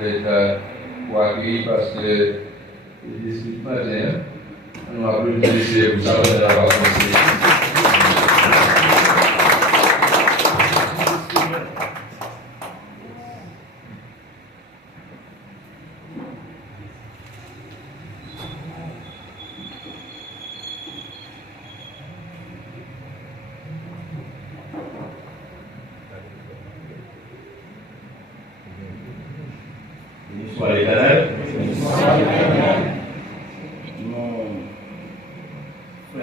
fait pour accueillir parce que les disciples matin, nous applaudissons vous savez d'avoir pensé. Soit l'Éternel. Nous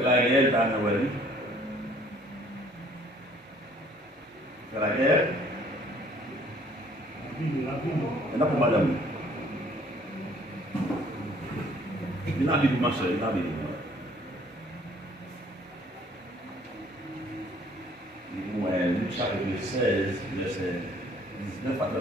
la guerre dans nos vies. La guerre. Et là pour madame. Il n'a pas dit pour ma soeur, il n'a pas dit pour moi. Luc chapitre 16, verset 19 à 80.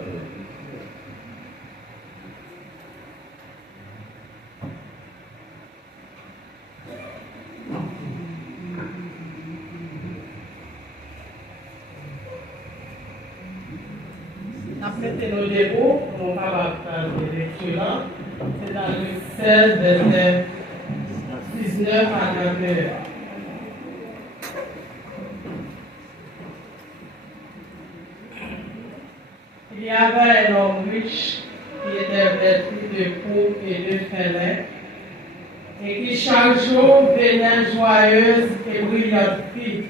Mettez-nous debout, nous allons faire des lectures. C'est dans le 16, verset 19 à 21. Il y avait un homme riche qui était vêtu de peau et de fêlée, et qui chaque jour venait joyeuse et brillante vie.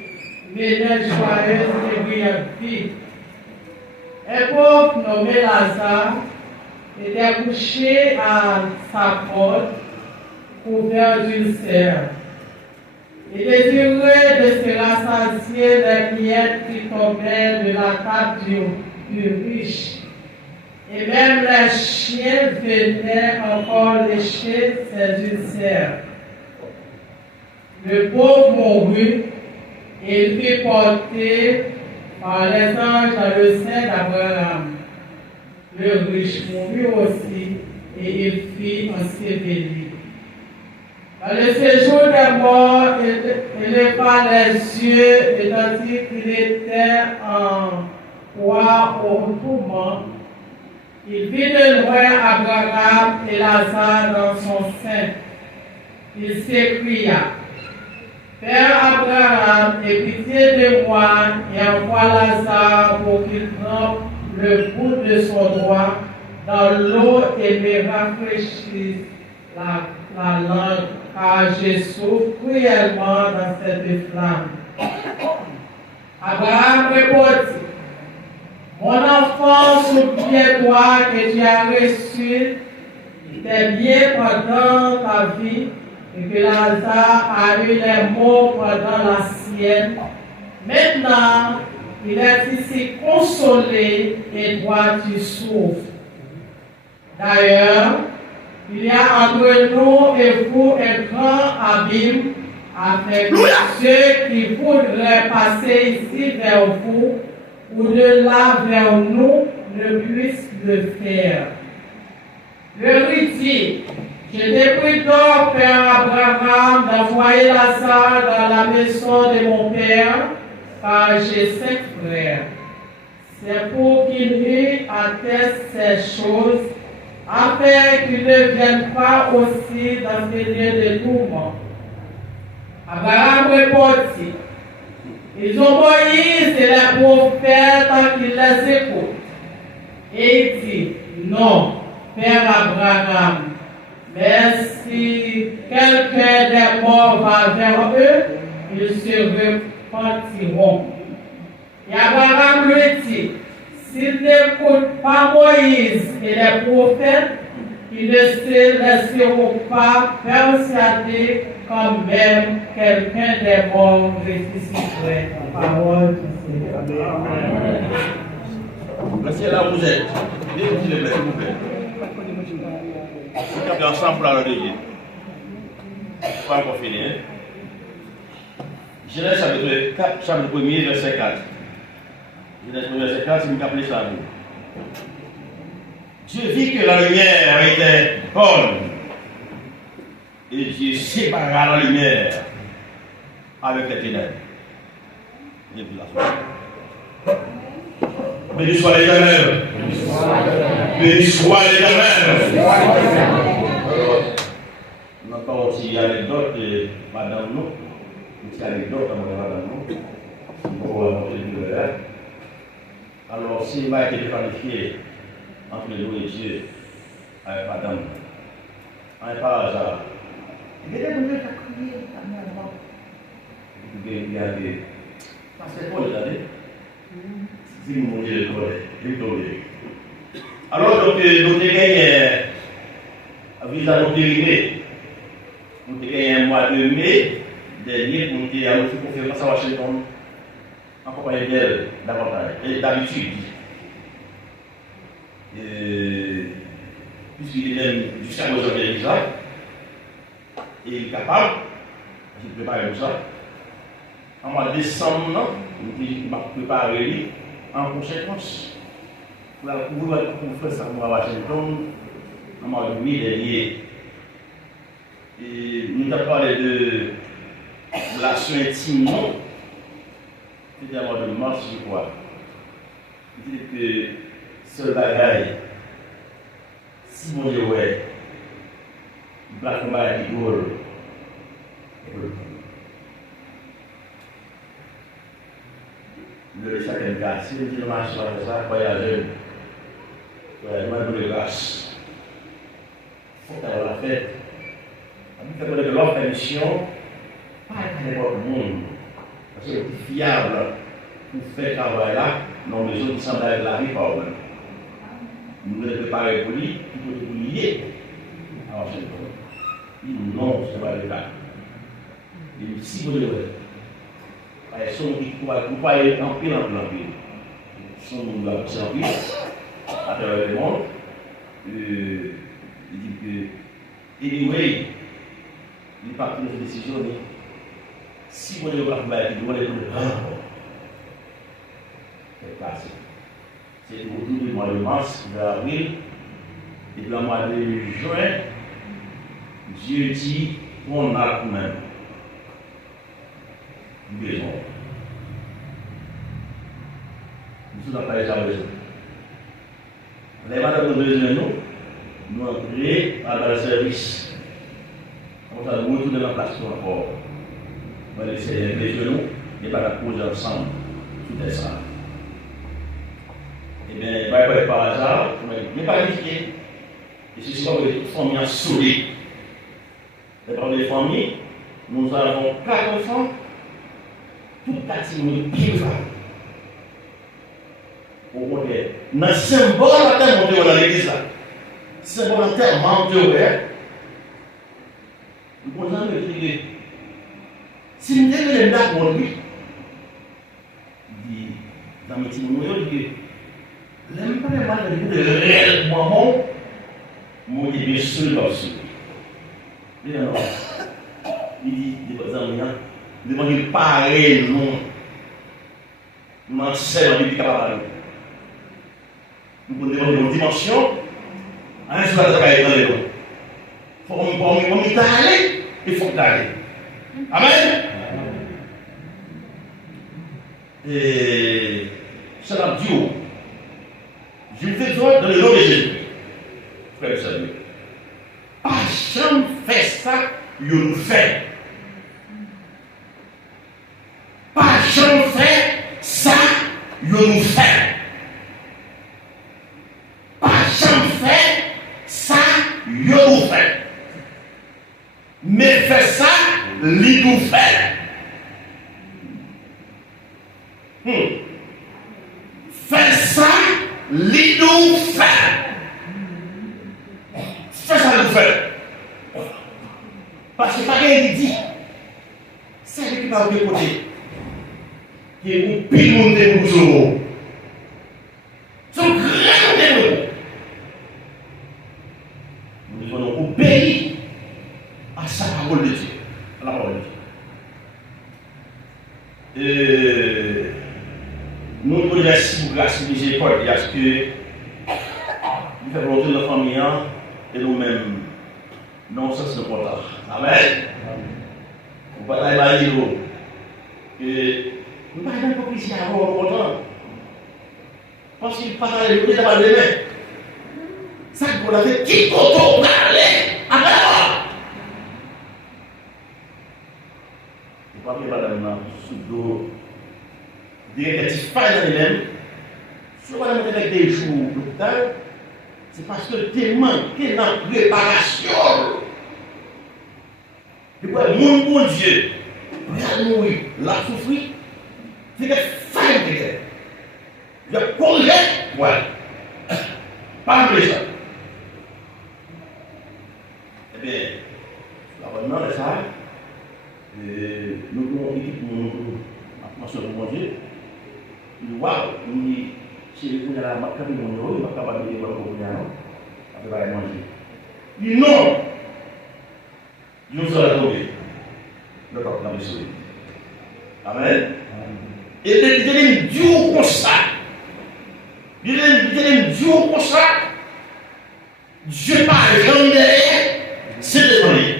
Un pauvre nommé Lazare était couché à sa porte, couvert d'une serre. Il désirait de se rassasier des miettes qui tombaient de la table du riche. Et même les chiens venaient encore lécher ses ulcères. Le pauvre mourut et il fut porté par les anges dans le sein d'Abraham. Le riche mourut aussi et il fut enseveli. Dans le séjour des morts, il leva les yeux et tandis qu'il était en proie au tourment, il vit de loin Abraham et Lazare dans son sein. Il s'écria: Père Abraham, aie pitié de moi et envoie Lazare pour qu'il trempe le bout de son doigt dans l'eau et me rafraîchisse la langue, car je souffre cruellement dans cette flamme. Abraham répondit: Mon enfant, souviens-toi que tu as reçu tes biens pendant ta vie, et que Lazare a eu les maux pendant la sienne. Maintenant, il est ici consolé et toi tu souffres. D'ailleurs, il y a entre nous et vous un grand abîme, afin que ceux qui voudraient passer ici vers vous ou de là vers nous ne puissent le faire. Le dit: Je t'ai pris donc, Père Abraham, d'envoyer Lazare dans la maison de mon père, car j'ai 5 frères. C'est pour qu'il lui atteste ces choses, afin qu'il ne vienne pas aussi dans ces lieux de tourment. Abraham répondit: Ils ont Moïse et les prophètes qu'ils les écoutent. Et il dit: Non, Père Abraham, mais si quelqu'un des morts va vers eux, ils se repentiront. Et Abraham lui dit: S'ils n'écoutent pas Moïse et les prophètes, ils ne se laisseront pas persuader quand même quelqu'un des morts ressusciterait. La parole du Seigneur. Amen. Merci, là vous êtes. S'il vous plaît. Nous sommes ensemble pour la religion. Pas encore fini. Genèse chapitre 1er, verset 4. Genèse 1er, verset 4, c'est une appelé ça. Dieu vit que la lumière était bonne. Et Dieu sépara la lumière avec les ténèbres. Béni soit l'Éternel. Béni soit l'Éternel. On n'a pas aussi anecdote, madame, nous. Une petite anecdote, madame, nous. Pour raconter le verre. Alors, s'il m'a été planifié entre nous et Dieu, avec madame, par hasard, il était venu à crier à moi. Il y avait. Parce que quoi, regardez? Si vous me dites le collet, alors, donc, nous avons gagné visa nous dérivé. Nous avons gagné un mois de mai dernier, nous avons fait conférence à Washington en compagnie d'elle davantage. Et d'habitude, puisqu'il est jusqu'à aujourd'hui visa, et il est capable, je prépare tout ça. En mois de décembre, nous avons préparé en conséquence. Pour faire ça à Washington, en mois de mai dernier. Et nous avons parlé de relations intimes. C'était en mois de mars, je crois. Il dit que ce bagaille, si mon Dieu, ouais, Black Mike Gold, le chacun cas, si vous marchez sur ça, voyagez. Je vais vous grâce. Il faut faire la fête. Il faut que l'autre mission, pas n'importe le monde. Parce que c'est fiable pour faire travail là, nous avons besoin de s'embêter de la réforme. Nous devons préparer pour lui, plutôt que pour lier à Washington. Il dit non, ce n'est pas le cas. Il dit si vous devez. Ils sont vous voyez en pile en pile. Ils sont en pile. À travers le monde, il dit que, anyway, il part de cette décision, si vous voulez pas faire, vous voulez le rapport. C'est passé. C'est autour du mois de mars, d'avril, et puis le mois de juin, Dieu dit, on a quand même besoin. Nous sommes pas déjà besoin. Les madames de nous avons créé dans le service. On va retourner dans la place encore. On va laisser les genoux et pas la poser ensemble. Tout est ça. Eh bien, par hasard, on n'est pas planifié. Et ceci va être une famille solide. Et par les familles, nous avons 4 enfants, tout 4 000 pieds. Au contraire, dans le symbole de dans l'église là, symbole enterrement de nous posons le dire, si nous devons les dates pour lui, dans mes petits mots, il dit, l'aime pas les mal de réel moment, moi qui bien sûr dans ce. Il dit, des amis, devant lui parler, non, nous sommes en capable. Nous devons une dimension, un jour à la dans les deux. Il faut y aller, il faut y aller. Amen. Et c'est la Dieu. Je me fais droit dans le nom de Jésus. Frère salut. Pas jamais fait ça, il nous fait. Pas jamais fait ça, il nous fait. Yo nous fait. Mais fait ça, lui nous fait. Fait ça, lui nous fait. Fait ça, nous fait. Parce que pas rien dit. C'est lui qui va vous écouter. Qui est pour pile monde de nous. Son grand de nous. Nous devons obéir à sa parole de Dieu, à la parole de Dieu. Nous nous remercions pour grâce et miséricorde parce que nous faisons volonté de la famille et nous-mêmes, non, ça c'est important. Amen. Nous ne pouvons pas dire que nous ne pouvons pas plaisir à avoir important. Parce qu'il parle de nous, il n'a pas de main. pour la faire qui coton parler alors. Je ne sais pas madame sous dos directif pas dans les mêmes. Si on va mettre avec des jours à l'hôpital, c'est parce que tu manques dans préparation. Et quoi, mon bon Dieu, regarde mourir, la souffrir, c'est que faille de guerre. Il y a congé, voilà. Pas de ça. Eh bien, l'abonnement de ça, nous avons une équipe, nous avons mon Dieu. Il dit, waouh, il dit, si vous avez la marque de mon euro, il va pas capable de dire pour vous après manger. Il dit non. Nous sommes tombés. D'accord, on a besoin. Amen. Et il est dur comme ça. Il est dur comme ça. Dieu pas jamais, c'est devant lui.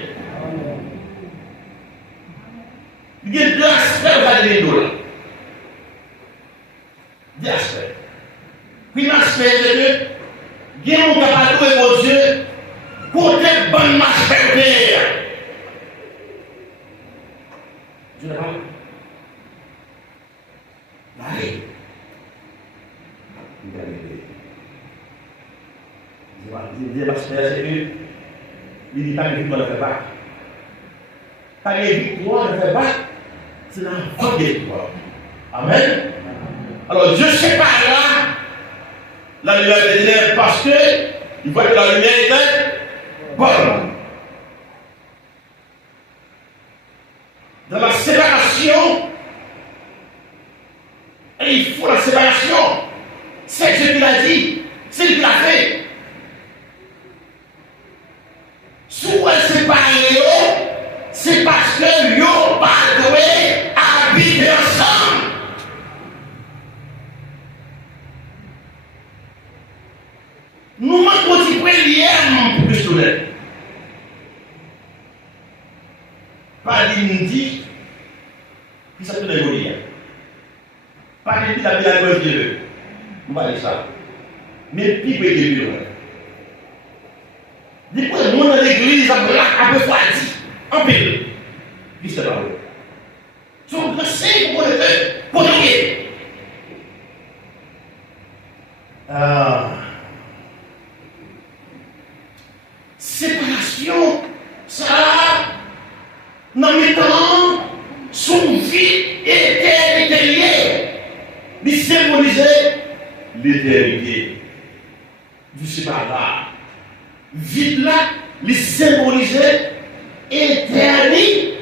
Il y a deux aspects de la vie. Deux aspects. Puis l'aspect de Dieu, il y a un capable de Dieu, côté bonne marche perdue. Je ne parle pas. Allez. Je dis parce que c'est que il dit pas que victoire ne fait pas. Pas que victoire ne fait pas, c'est la vraie victoire. Amen. Alors Dieu sépare la lumière des ténèbres parce que il voit que la lumière est bonne. Dans la séparation, et il faut la séparation. C'est Dieu qui l'a dit, c'est lui qui l'a fait. Si vous séparez, c'est parce que vous n'avez pas doué habiter ensemble. Nous manquons de prière pour que je soulève. Pas d'indi, qui s'appelle le Goliath. Pas d'indi, la vie à gauche de Dieu. On va dire ça. Mais puis, il est Dieu. Dis quoi, le monde de l'église a peu choisi. En pile. Puis c'est pas vrai. Son conseil pour le faire, pour prier. Séparation, ça, dans mes temps, son vie éternité liée. Il symbolisait l'éternité. Du séparat. Vide là, il symbolisait éternité.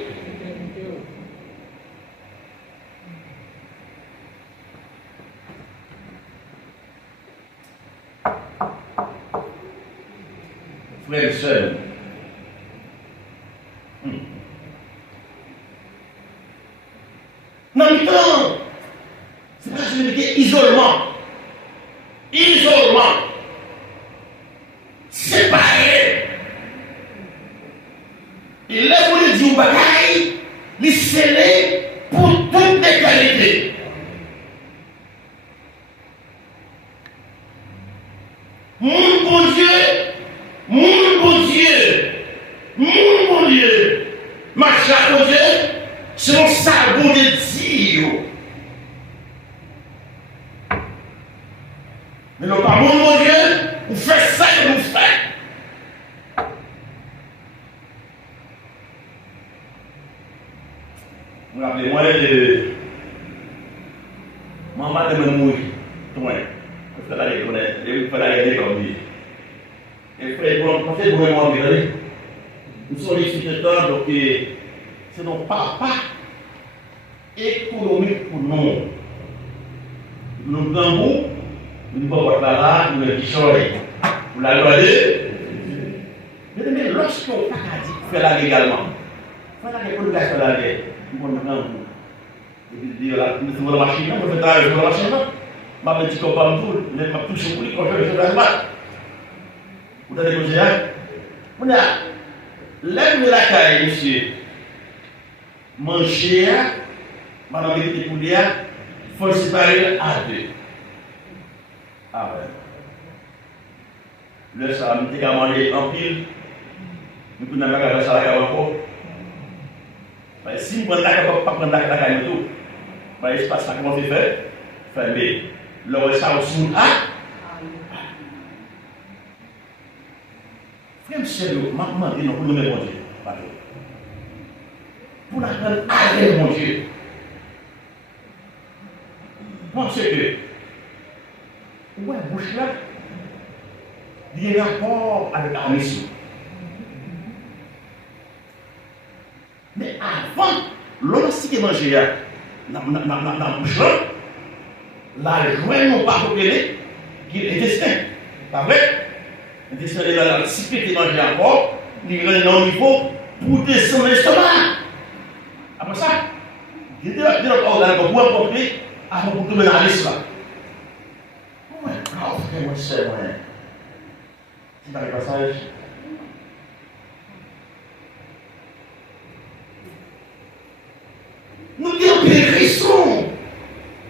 Frères et sœurs, dans le temps, c'est pas que je veux dire isolement. Isolement. Séparé. Et là, vous le dites, bagaille, il scellé pour toute l'éternité. Mon bon Dieu, mon bon Dieu, mon bon Dieu, ma chère bon Dieu, c'est mon sabot de Dieu. Mais non pas mon bon Dieu, vous faites ça que vous faites. Vous rappelez-moi de maman de me mourir. Il faut aller connaître, il faut aller comme dit. Et frère, quand c'est vraiment regardez, nous sommes les successeurs, donc c'est nos papa économique pour nous. Nous avons nous ne pouvons pas là, nous ne disons rien. Vous l'avez regardé. Mais lorsqu'on n'a pas dit faire la légalement, faire la communication de la guerre, nous avons un coup. Nous sommes la machine, nous faisons la machine. Je me dis qu'on parle tout, je ne touche pas quand je fais la batte. Vous avez posé là? On a l'aime de la caille, monsieur. Manger, madame était poulier, il faut séparer à deux. Ah ouais. Le ça, je vais manger en pile. Je vais faire ça encore. Si je ne prends pas prendre la caille tout, l'espace là, comment c'est fait? Fermé. Le ça au sous. Ah! Frère, sérieux, maintenant, il pour donner mon Dieu. Pour apprendre à aimer mon Dieu. Parce que, ouais, bouche là, il y a un rapport avec la mission. Mais avant, l'homme qui est mangé dans la bouche là, la joie non pas populée, qui est destin. Pas vrai? Le destin est dans la sécurité mangé encore, il est dans le niveau pour descendre l'estomac. Après ça, il est dans le corps pour apporter, avant pour tomber dans la liste là. Ouais, frère, moi c'est moi. C'est dans le passage. Nous disons des raisons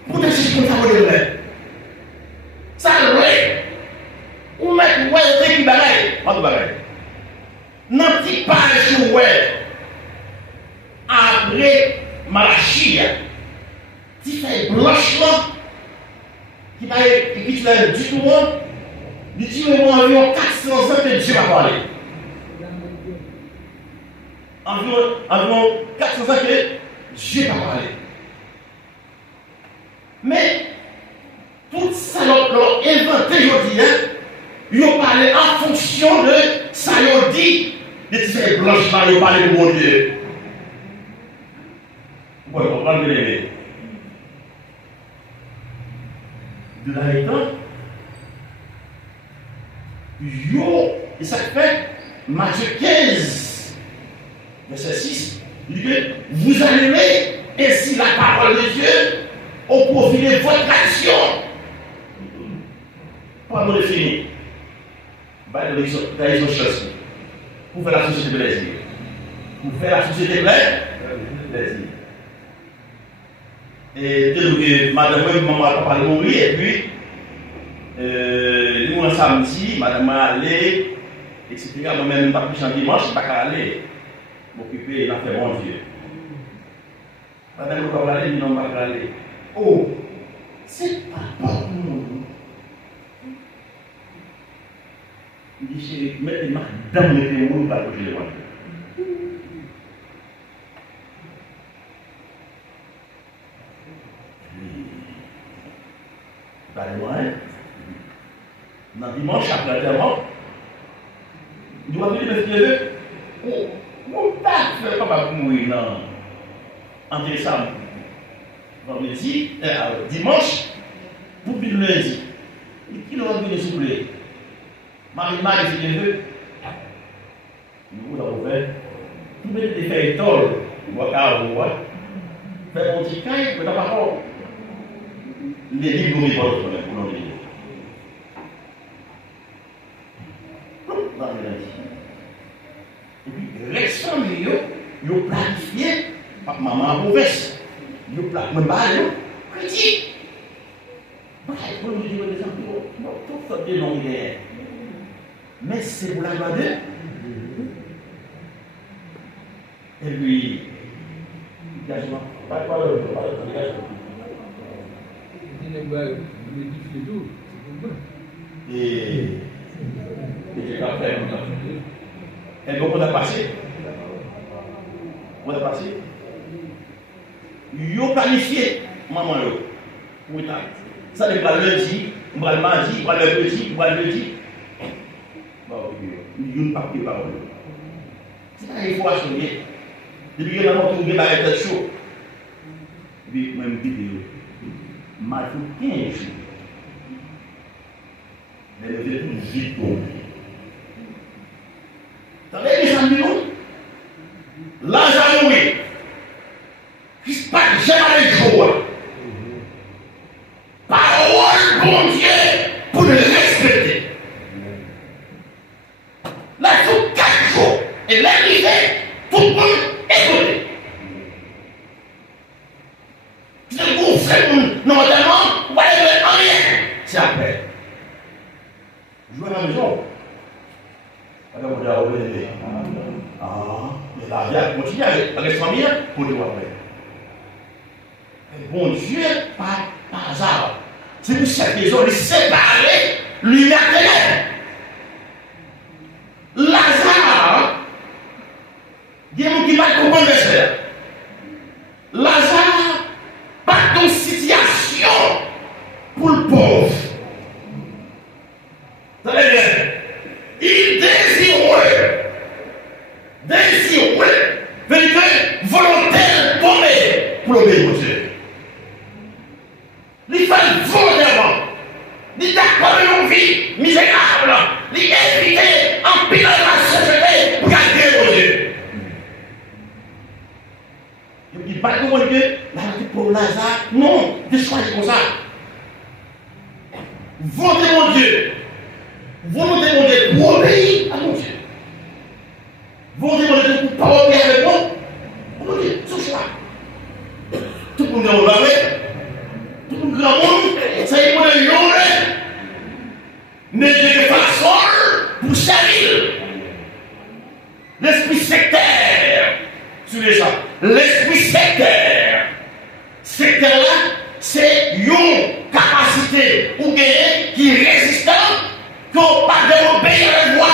pour décider comme ça, vous devez. Ça le vrai. Ou mettre ouais, qui bagaille. Pas de bagaille. N'a petit page ouais. Après Malachie, qui fait blanchement, qui va être du tout, il dit environ 400 ans que Dieu va parler. Environ 400 ans que Dieu va parler. Mais, tout ça, l'ont inventé aujourd'hui, ils ont parlé en fonction de ça, ils ont dit, de ces blanches là, ils ont parlé de mon Dieu. Vous pouvez comprendre les de la étant, et ça fait Matthieu 15, verset 6, il dit que vous allumez ainsi la parole de Dieu au profit de votre action. Pas de définir. Ils ont choisi pour faire la société plaisir. Pour faire la société plaisir. Et que madame et maman papa mourir et puis nous on samedi madame allé etc. moi-même pas plus en dimanche pas qu'à aller m'occuper de l'affaire mon Dieu. Madame ne pas aller non pas aller. Oh c'est pas bon. Il dit mais madame ne peut pas bouger les voitures. Dans dimanche après l'enterrement, il doit venir le fier. Oh, pas pas mourir, non. En décembre, vendredi, dimanche, pour venir lundi. Qui doit venir souffler? Marie-Marie, si Dieu veut. Nous avons fait. Tout le monde a fait étole. Faire mon petit caille, mais t'as pas parole. Les livres nous répondent pour nous lire. Et puis, restant ils ont planifié, maman mauvaise, ils ont planifié, critique. Pour nous dire des enfants, tout ça de non idée. Mais c'est pour la gloire de. Et puis, engagement, pas de engagement. Et j'ai pas fait. Et donc on a passé. Ils ont planifié, maman. Ça n'est pas lundi, on va le mardi, on va le mercredi, on va le jeudi. Ils n'ont pas pris parole. C'est pas une fois sonné. Depuis que nous avons trouvé la tête chaud. Et puis, même vidéo. Mal pour 15 jours. Mais nous devons vite tomber. Attendez, les amis, l'argent, oui. Qui se passe jamais les jours. Parole, bon Dieu, pour le respecter. Là, tout 4 jours. Et l'arrivée, tout le monde écoute. C'est le groupe, c'est notamment, vous allez rien. C'est après. Jouer à la maison. Alors, vous avez oublié. Mais la vie a continué avec sa famille pour le voir. Bon Dieu, par hasard, c'est pour cette raison de séparer lumière et ténèbres. Lazare, il y a des gens qui ne comprennent pas ça. Lazare, pas de situation pour le pauvre. Très bien. Il désirait, volontaire, tomber pour l'obéir au Dieu. Il fait volontairement. Il d'accord une vie misérable. Il éviter en pile la société pour garder au Dieu. Il ne pas comment Dieu, pour Lazare, non, de choisir comme ça. Volonté mon Dieu. Volonté mon Dieu pour obéir à mon Dieu. Volonté mon Dieu pour pas obéir avec moi. Mon Dieu, ce choix. Tout le monde est en tout le grand monde, ça y est, mon Dieu, mais de façon pour servir. L'esprit sectaire, sur les gens, l'esprit sectaire. Sectaire-là, c'est une capacité ou gagner qui est résistante, qu'on pas d'obéir à la loi.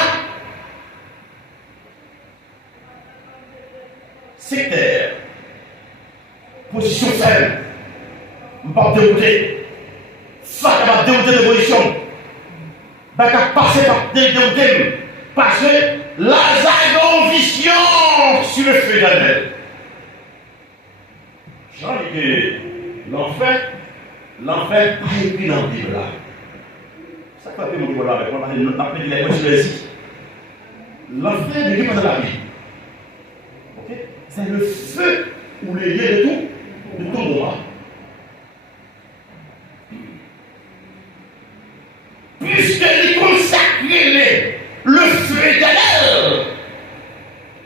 Sectaire, position faible, je ne vais pas dérouter, ça va dérouter de position, je vais passer par dérouter, parce que Lazare a une vision sur le feu d'Adèle. J'en ai dit que l'enfer pas écrit dans la Bible là. Ça fait que nous là avec moi, on a pris les conseils. L'enfer n'est pas dans la Bible. Ok? C'est le feu ou les liens de tout moment. Puisqu'il consacre le feu éternel,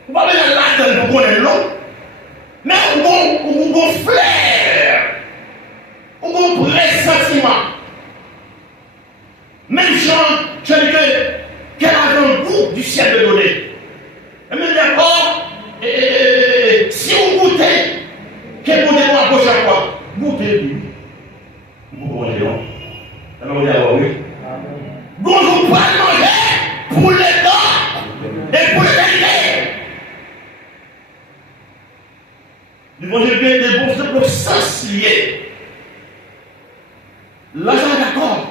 vous parlez de là pour connaître l'eau, mais on va flair, on va pressentiment. Même Jean, je dis qu'elle a un goût du ciel de donner. Et même d'accord, si vous goûtez, quel goûtez pour approcher à quoi? Goûtez, vous connaissez, non? Alors vous dites, oui. Donc vous pouvez manger pour les temps et pour l'éternité. Nous mangez bien des bons sens liés. Lazare d'accord.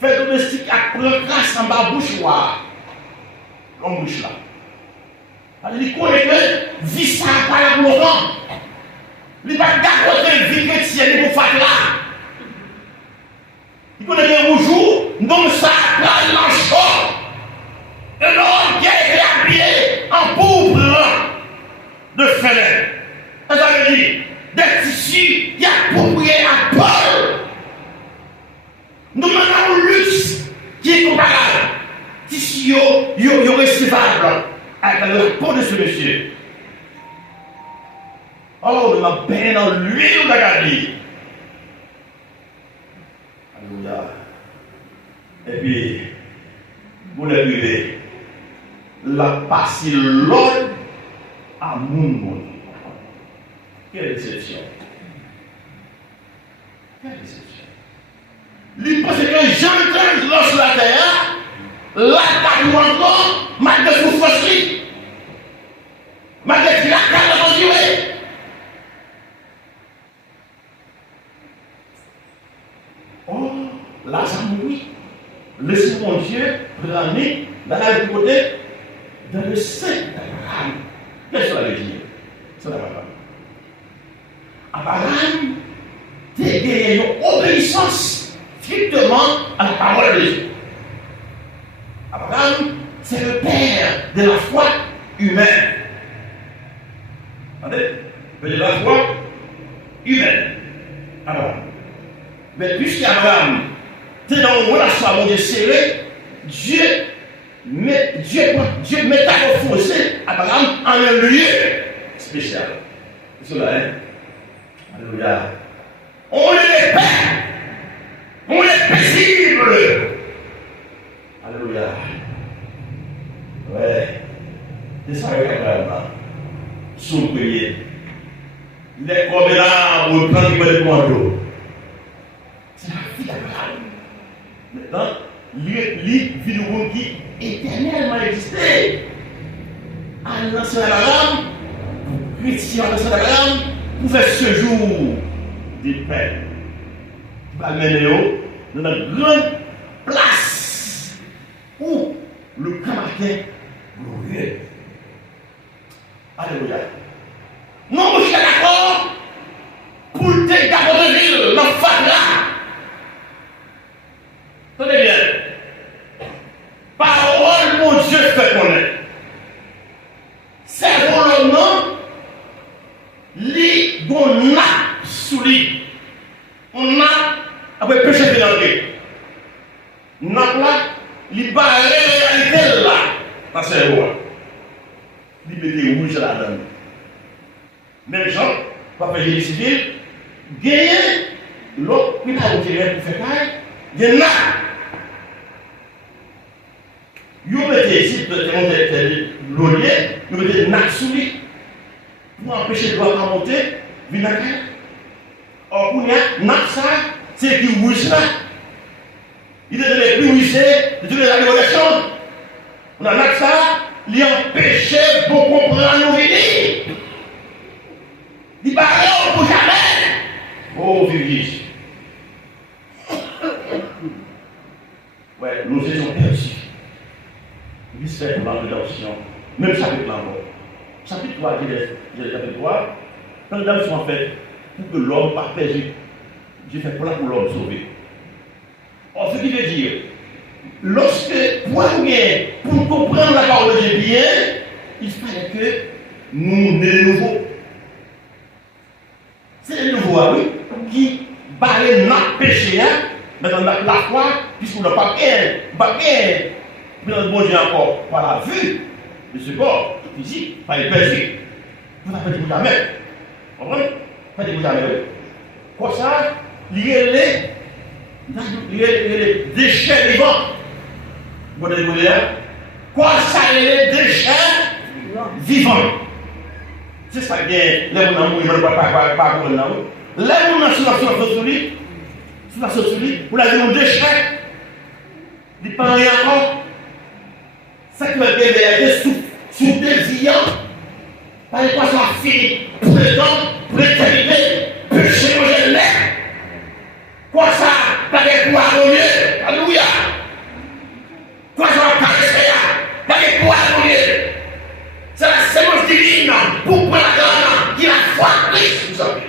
Fait domestique à prendre grâce en bas bouchoir. L'homme bouche là. Il connaît que vie ça pas la longtemps. Il va garder vie chrétienne pour faire là. Il connaît que bonjour, non ça pas l'enchant. Un homme qui a été habillé en pourpre de fenêtre. Ça veut dire des tissus qui appropriés à Paul. Nous menons un luxe qui est comparable. Tissu recevable avec le rapport de ce monsieur. Oh, de ma peine dans l'huile d'Agabi. Alléluia. Et puis, vous le vivez. La passie l'autre à mon monde. Quelle déception. Quelle déception. Il pense que Jean-Claude lance la terre, l'attaque encore, malgré souffrance, malgré qu'il a qu'à continuer. Oh, Lazare mourit. Laissez mon Dieu planer dans la côté dans le sein d'Abraham. Qu'est-ce que ça veut dire? C'est d'Abraham. Abraham, tu as gagné une obéissance strictement à la parole de Dieu. Abraham, c'est le père de la foi humaine. Attendez, de la foi humaine. Abraham. Mais puisqu'Abraham était dans une relation à mon Dieu serré, Dieu métamorphosé Abraham en un lieu spécial. C'est cela, hein? Alléluia. On est paix. On est paisible. Alléluia. Ouais. C'est ça le cas sous-payé. Il est comme là, on prend le commando. C'est la vie d'Abraham. Maintenant, lui, vie du monde qui éternellement existait. À l'ancien Abraham, chrétien à l'ancien Abraham, pour faire ce jour de paix. Qui va mener dans une grande place où le Canadien glorieux. Alléluia. Non, je suis d'accord pour te garder de ville, dans le là. Tenez bien. Parole, mon Dieu, fait connaître. C'est pour le nom, li bon a sous lui. On a après péché pénalité. N'a pas, li barre réalité là. Dans ce roi. Li mettez rouge à la donne. Même gens, pas faire génie civil, gagner l'autre qui n'a retiré pour faire caille, il y en a. Vous mettez ici, l'olier, vous mettez nac sous lui, pour empêcher le doigt à monter, vinaigre. Or, pour y nac ça, c'est qui rouge là. Il est dans les plus rouges, de toutes les agressions. On a nac ça, il empêche pour comprendre nos vies. Il va rien pour jamais. Oh, Virgile. Ouais, nous étions perdus. L'histoire de la rédemption, même chapitre là encore. Chapitre 3, chapitre 3, quand les dames sont en fait, pour que l'homme pas perdu, j'ai fait pour l'homme sauvé. Or, ce qui veut dire, lorsque pour comprendre la parole de Dieu bien, il fallait que nous ne de nouveau. C'est le nouveau, oui, qui barre notre péché, dans la foi, puisqu'on n'a pas bien, mais le bon Dieu encore, par la vue de ce corps physique, par les péchés. Vous n'avez pas dit jamais. Vous comprenez? Pas dit jamais. Quoi ça? Lier les déchets vivants. Vous voyez là? Quoi ça, les déchets vivants? C'est ça qui est, les gens qui ne peuvent pas comprendre. Les gens qui sont sur la société, vous l'avez dit, déchet. Ils ne parlent rien encore. Ça qui va être sous déviant. Par les poissons finis, pour les temps, pour l'éternité, péché au général. Quoi ça? Pas de pouvoir au mieux. Alléluia. Quoi ça va paraître? Pas de pouvoir au mieux. C'est la sémence divine pour prendre la grande qui la foi en Christ, vous savez.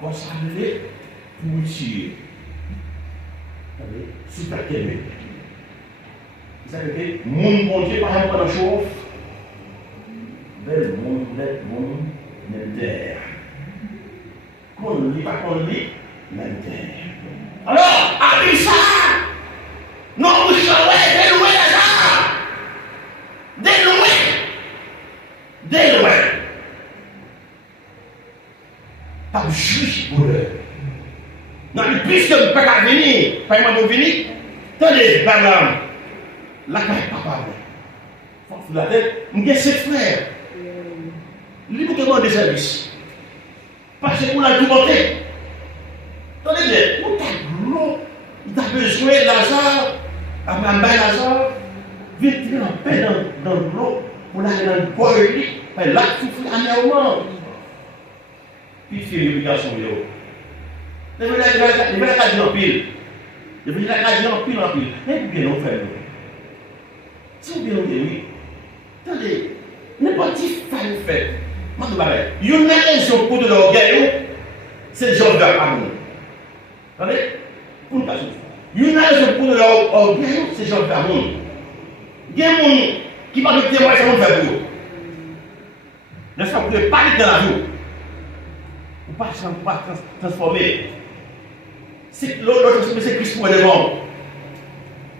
Quand ça allait pour tuer, sous ta tête, vous savez, mon bon Dieu, par exemple, dans le chauffe, bel monde, même terre. Qu'on ne lit pas, qu'on lit, même terre. Alors, après ça, non, vous savez, déloué là, déloué. Pas de juge pour eux. Non, mais puisque vous ne pouvez pas venir, pas moi venir, tenez, madame, la carte papa, vous la tête, vous avez 7 frères. Lui, vous demandez des services. Parce que vous l'avez tout monté. Tenez bien, vous avez l'eau, vous avez besoin de Lazare, après un bain Lazare, vous êtes en paix dans l'eau, pour aller dans le corps de lui, là, vous faites un moment. Puis il fait l'obligation de l'eau. Il veut la garder en pile. Il veut la garder en pile. Mais bien, on fait. Si vous bien, oui. Attendez, n'importe qui fait le fait. Il y a une raison pour de l'orgueil, c'est le genre de l'amour. Attendez, pour une personne. Il y a une raison pour de l'orgueil, c'est le genre d'amour. Il y a des gens qui parlent de témoin, c'est mon frère pour vous. N'est-ce pas, vous ne pouvez pas être dans la vie. Vous ne pouvez pas transformer. L'autre, c'est Christ pour les gens.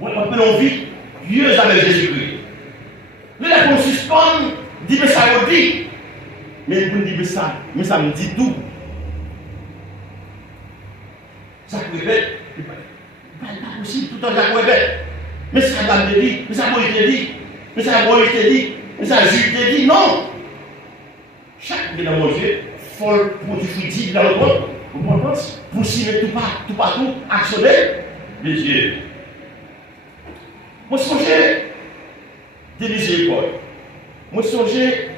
On peut l'envie, Dieu avec Jésus-Christ. Là, on suspend, dit, mais ça me dit. Mais vous me dites ça, mais ça me dit tout. répète. C'est pas possible, tout le temps, Jacques répète. Mais ça va te dire, mais ça va te dire, mais ça va te dire, mais ça va te dire, non. Chaque qui est dans mon Dieu, folle pour du fruit dans le monde, pour signer tout partout, actionner les dieux. Moi, je songeais des miséricordes. Moi, je songeais,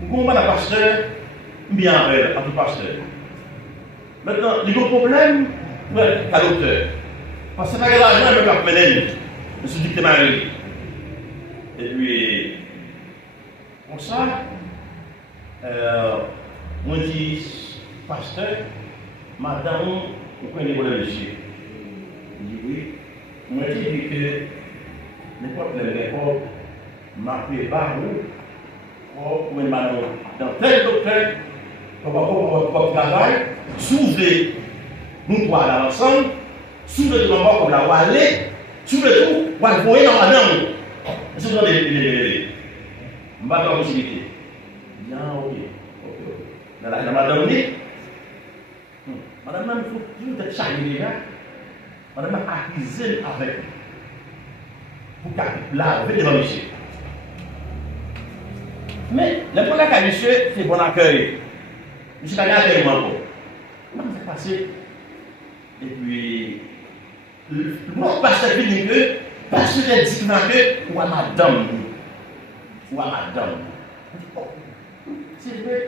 comment on a pasteur, bien avec un pasteur. Maintenant, les gros problèmes, à l'auteur. Parce que ça n'a pas l'argent, je vais mener. Je suis dit que c'est marié. Et puis, pour ça, moi, je dis, pasteur, madame, vous prenez votre monsieur. Je dis oui. Moi, je dis que n'importe quel récord m'a préparé pour une madame dans tel docteur, pour votre travail, s'ouvrir nous trois là ensemble, s'ouvrir tout le monde comme la Wallée, s'ouvrir tout, pour le voir dans madame. C'est ça les. Je ne vais pas la possibilité. Bien, ok. La madame dit, madame, il faut toujours être chargé là. Madame a accusé avec pour qu'elle laver devant monsieur. Mais le problème avec monsieur, c'est bon accueil. Monsieur n'a pas accueilli encore. Comment ça s'est passé? Et puis, le mot pasteur dit que, parce que j'ai dit que, ou à madame. Ou à madame. C'est vrai.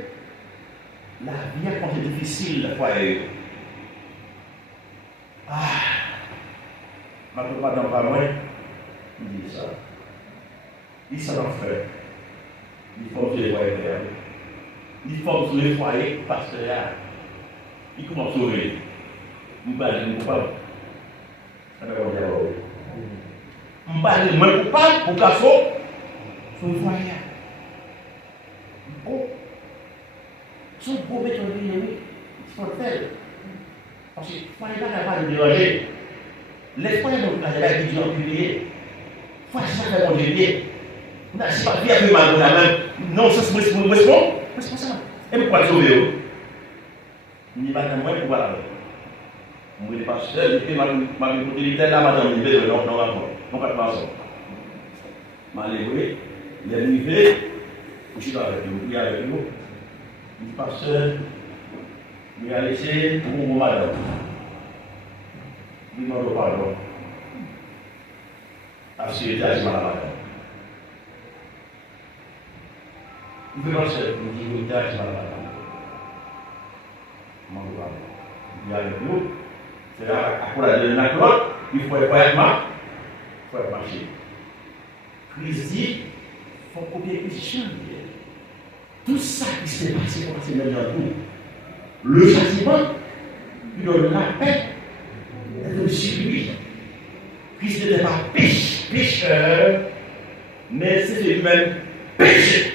La vie a été difficile, la fois. Ma madame va loin. Il dit ça. Il s'en fait. Il faut que les foyers. Il faut que les foyers parce que là, il commence à sauver. Je ne suis pas coupable. Je ne suis pas coupable pour qu'elle soit sur le foyer. Oh, si vous pouvez être il faut le faire. Parce que le foyer n'a pas de déranger. Les foyers n'ont pas de déranger en public. Il faut que ça mon Dieu. On a pas bien fait mal la main. Non, ça c'est responsable. Et pourquoi sauver? Il n'y a pas de moyen pour voir. Moi, je suis pasteur, je fais ma utilité là, madame, je vais non, non, pas de façon. Je suis allé, il est arrivé, je suis avec vous, il est avec vous. Je suis pasteur, je vais laisser pour madame. Je demande pardon. Assurez à madame. Je vais lancer, je dis, à madame. Il y a le nous. C'est à quoi la nature, il faut être marcher. Christ dit, il faut copier Christ. Tout ça qui s'est passé pour ces dans tout. Le châtiment, il donne la paix, et sur lui. Christ n'était pas pécheur, mais c'était lui-même péché.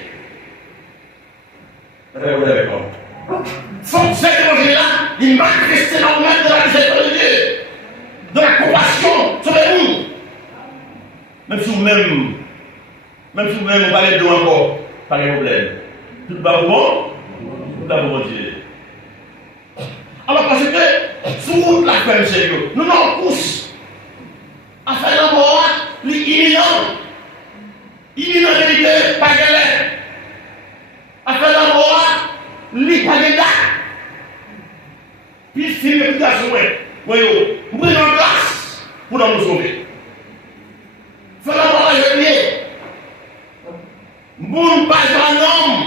Regardez avec moi. Sans cet évangile-là, il manifestait normalement de la miséricorde de Dieu, de la compassion sur les nous. Même si vous-même, vous parlez de nous encore, pas de problème. Tout va bon, tout va bon Dieu. Alors parce que, sous route la femme sérieux, nous n'en pousse à faire la mort, l'imminent vérité, pas galère. À faire la mort, l'hypagéda. Puis il filme le garçon, voyez, vous prenez en place pour nous sauver. Faire la mort à jeunier. Moun pas jouer un homme.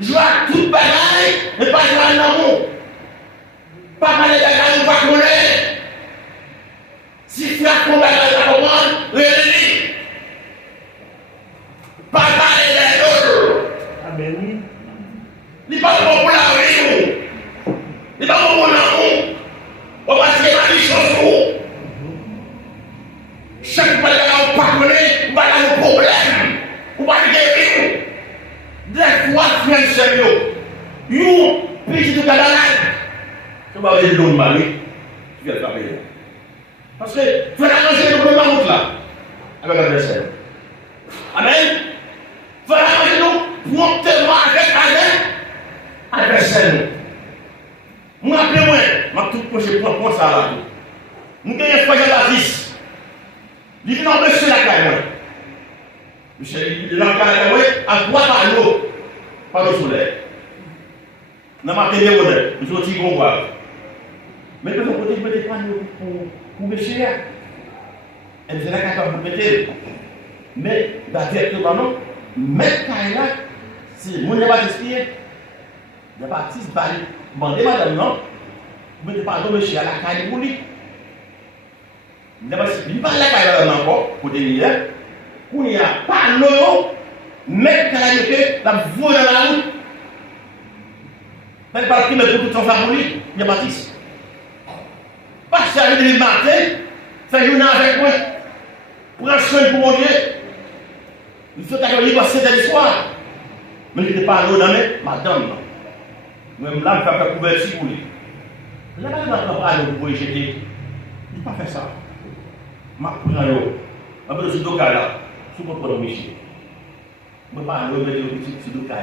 Jouer à toute bagaille, mais pas jouer un amour. Pas parler de bagaille, pas connaître. Si tu as combattu la commande, réunis. Pas parler de l'autre. Amen. Il n'est pas bon pour la vie. Il n'est pas bon pour l'amour. On va tirer la vie sur vous. Chaque fois que vous pardonnez, vous avez un problème. Vous avez des vies. Des fois, frères sérieux. Vous, petit de cadavre. Tu vas aller de l'homme mari. Tu viens de faire payer. Parce que tu vas arranger le problème en route là. Avec l'adversaire. Amen. Tu vas arranger nous promptement avec adversaire. Moi, appelez-moi, tout projet pour ça là. Nous avons un frère Jean-Baptiste. Il vient empêcher la caille. Monsieur, il est dans la caille à 3 panneaux par le soleil. Dans ma télé, nous avons dit qu'on voit. Mais de l'autre côté, vous mettez pas pour pêcher. Elle est là capable de mettre. Mais directement, non. Mettre caille là, c'est mon Jean-Baptiste. Jean-Baptiste, demandez madame, non. Vous mettez pas de monsieur à la caille pour lui. Il n'y a pas la caille encore pour tenir. Il n'y a pas l'eau, mettre caille la voie dans la route. Même pas qui met tout son favori, Jean-Baptiste. Pas servir le matin, faire une avec moi, prendre soin pour mon Dieu. Il faut que je passe cette histoire. Mais il n'était pas l'eau dans madame. Même là, il faut faire couverture pour lui. Là, il ne va pas l'eau pour y jeter. Il ne peut pas faire ça. Je prends l'eau. Je vais sur le cas là, sous mon propre Michel. Je ne vais pas l'eau mettre sur le cas là.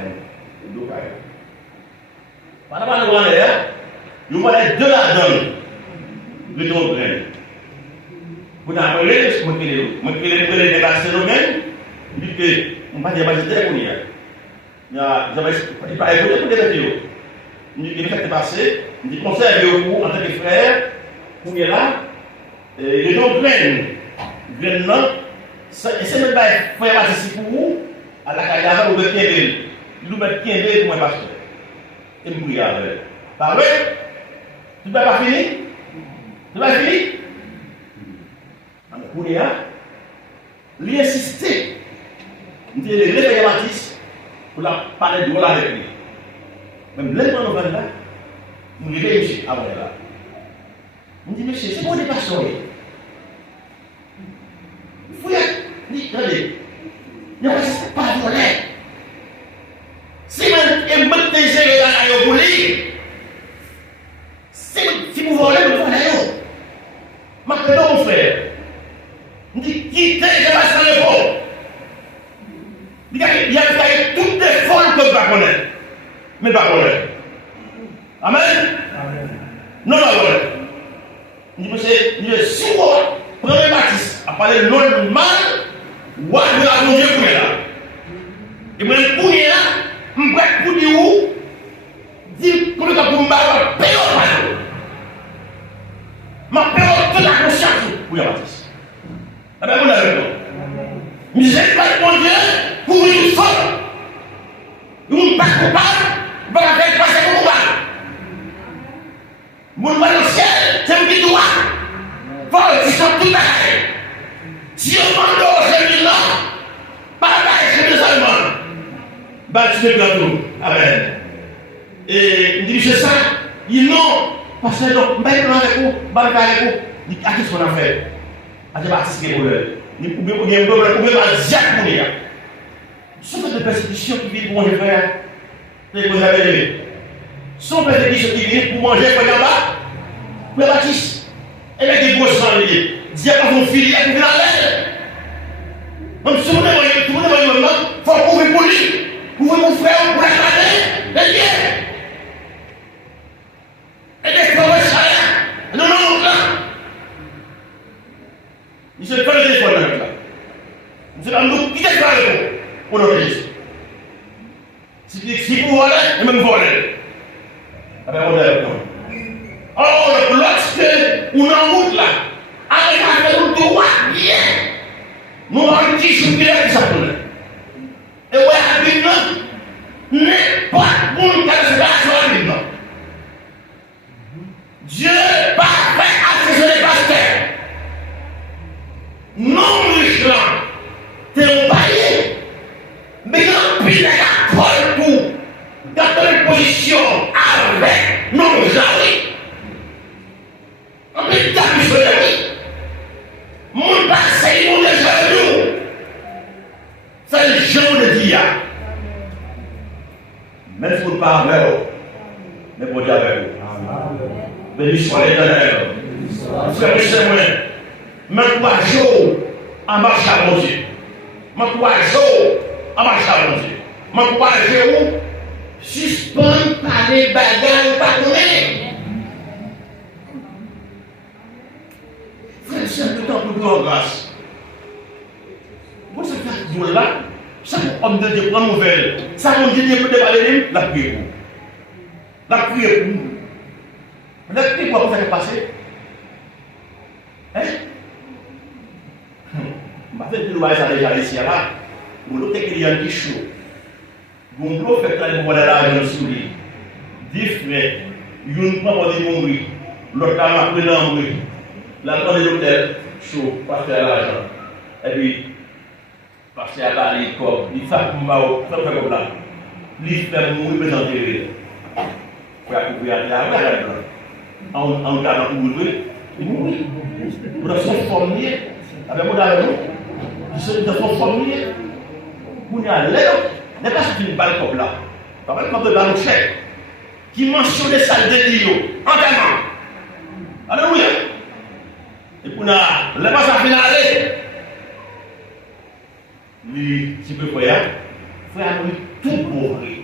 Pendant que nous allons là, nous allons de la donne. De nos graines. Vous n'avez pas les débasser nous-mêmes. Vous dites que on ne va pas débasser pour nous. Il y a pas écouté pour les vidéos. Nous disons que c'est passé. Nous disons conservez-vous en tant que frère. Pour y là, les gens graines. Graines là. Et c'est même pas frère participer pour vous. À la carrière, vous mettez bien. Nous mettons bien pour un pasteur. Et nous regardons. Parlez. Tu ne vas pas finir? Tu vas finir? Pour y là, lui insister. Nous disons les réveils Baptiste pour parler de voilà avec lui. Même l'un nous là, nous réveillons monsieur avant là. Nous disons monsieur, c'est pour des pasteurs. Il faut y aller. Attendez, il n'y a pas de volet. Si vous êtes géré dans la police, si vous volez, vous volez. Maintenant, mon frère, nous disons quittez, je vais sans le fond. Il y a toutes les folles que vous ne connaissez pas. Mais pas connaître. Amen. Non, non, non. Il dit, si vous prenez Baptiste à parler de l'autre mal, ou à la manger pour là. Et moi, pour là, je vais pour dire où, dire pour le cas pour me battre, payer au panneau. Ma paix toute la conscience pour Baptiste. Eh bien, vous l'avez vu. Mais je n'ai pas mon Dieu pour une seule. Vous ne pas coupable. Vous ne pouvez pas passer pour coupable. Mon mal au ciel, c'est un petit doigt. Voilà, ils sont tous pareils. Si on mande au Seigneur là, pas pareil, c'est deux Allemands. Baptiste de Gladou. Amen. Et il dit, c'est ça. Il dit non. Parce que non, je vais avec vous, je vais avec vous. Il dit, qu'est-ce qu'on a fait? À Baptiste qui est pour eux. Il pouvait pas Jacques pour lui. Sauf des persécutions qui viennent pour manger frère. Et vous avez aimé. Sans persécutions qui viennent pour manger frère en bas. Pour Baptiste. Et là, des grosses sangs liés. Dieu a mon fils, il a coupé la l'air. Donc, si vous voyez, tout le monde il faut couvrir pour lui. Couvrir mon frère pour la caler. Les liens. Et des frères ça. Non, non, là. Il se fait le téléphone avec là. C'est un loup qui est pour notre église. Si vous volez, et même voler. Ah ben, on est avec nous. Oh, lorsque on en route là, avec un peu de droit, bien, nous avons un petit chou qui est qui s'appelle. Et ouais, à Bible, n'est pas pour nous faire la Bible. Dieu pas fait accéder les pasteurs. Non, Michelin, t'es un païen, mais il y a un pile à la pour dans une position avec non, j'arrive. Un peu d'habitude, mon passé, mon genou, c'est le jour de Dieu. Même si vous ne parlez pas, mais pour Dieu avec vous. Béni soit l'Éternel. Frère et sœurs, même pas jour en marche à mon Dieu. Même pas jour en marche à mon Dieu. Même pas jour suspendre par les bagages pas connaître. homme de Dieu prend nouvelle. Ça, mon Dieu peut dévaler, la prière. La prière pour nous. La prière pour vous, ça va passer. Hein? Je vais vous dire ça déjà ici, là. Vous avez dit qu'il y a un petit chaud. Vous avez fait que vous avez l'argent sous lui. 10 frères. Vous ne pouvez pas mourir. L'autre a pris l'embrouille. La demande de l'hôtel, chaud, parce qu'il y a l'argent. Et puis, parce qu'il y a la corps, il fait comme ça. Il fait mourir, mais enterrer. Il faut couvrir la terre. En cas de mourir, il mourit. Vous avez son formulier. Avec vous dans nous, qui sont dans son formulier. Vous n'avez n'est pas une balle comme là. Par exemple, de la chèque qui mentionne ça de Dieu. Entièrement. Alléluia. Et pour nous, les passes à finale. Lui, si vous voyez, frère, tout mourir.